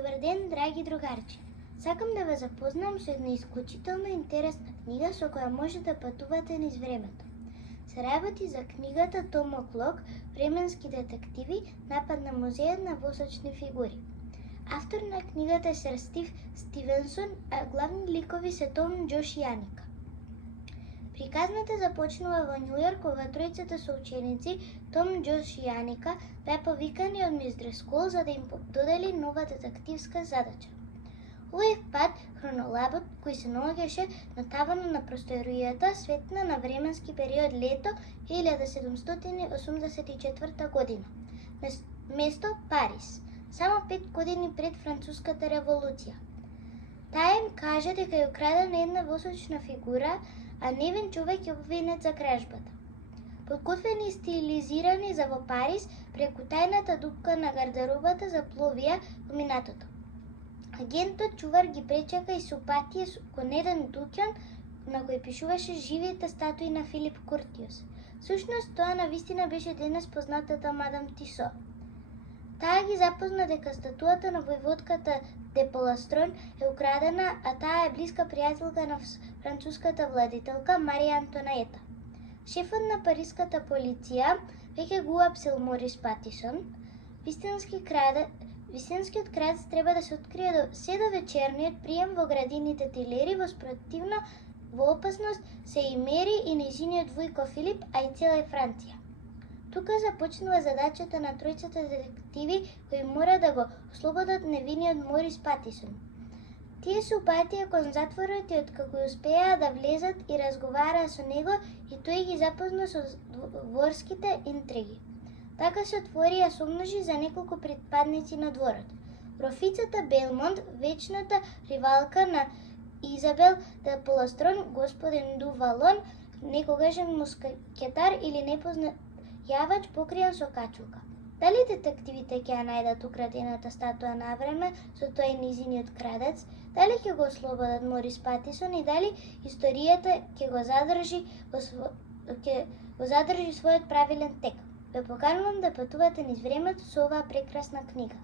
Добар ден, драги другарчи! Сакам да ве запознам со една исклучително интересна книга со која може да патувате низ времето. Се работи за книгата Том О'Клок, временски детективи, напад на музејот на восочни фигури. Автор на книгата е Сър Стив Стивенсон, а главни ликови се Том, Джош и Аника. Приказната започнува во Њу Јорк, кога тројцата соученици, Том, Джош и Аника, беа повикани од мистерс Кул за да им додели нова детективска задача. Овој пат хронолабот, кој се наоѓаше на таванот на просторијата, светна на временски период лето 1784 година. Место Париз, само 5 години пред Француската револуција. Таа им каже дека ја украдена една восочна фигура, а невин човек е обвинет за кражбата. Подготвени и стилизирани за во Париз, преку тајната дупка на гардеробата запловија во минатото. Агентот чувар ги пречака и се упатија кон еден дуќан на кој пишуваше живите статуи на Филип Куртиус. Всушност, тоа навистина беше денес познатата мадам Тисо. Таа ги запозна дека статуата на војводката де Поластрон е украдена, а таа е блиска пријателка на француската владителка Марија Антонаета. Шефот на париската полиција веќе го уапсил Морис Патисон. Вистинскиот крадец треба да се открие до вечерниот прием во градините Тилери, во спротивно во опасност се и Мери и нејзиниот војко Филип, а и цела Франција. Тука започнува задачата на тројцата детективи кои мора да го ослободат невиниот Морис Патисон. Тие се упатија кон затворот и откако успеа да влезат и разговараа со него и тој ги запозна со дворските интриги. Така се отворија сомножи за неколку припадници на дворот. Грофицата Белмонт, вечната ривалка на Изабел де Поластрон, господин Дувалон, некогашен мускетар или непознат јавач покриен со качулка. Дали детективите ќе ја најдат украдената статуа на време со тој низиниот крадец, дали ќе го ослободат Морис Патисон и дали историјата ќе го задржи својот правилен тек. Ве поканувам да патувате низ времето со оваа прекрасна книга.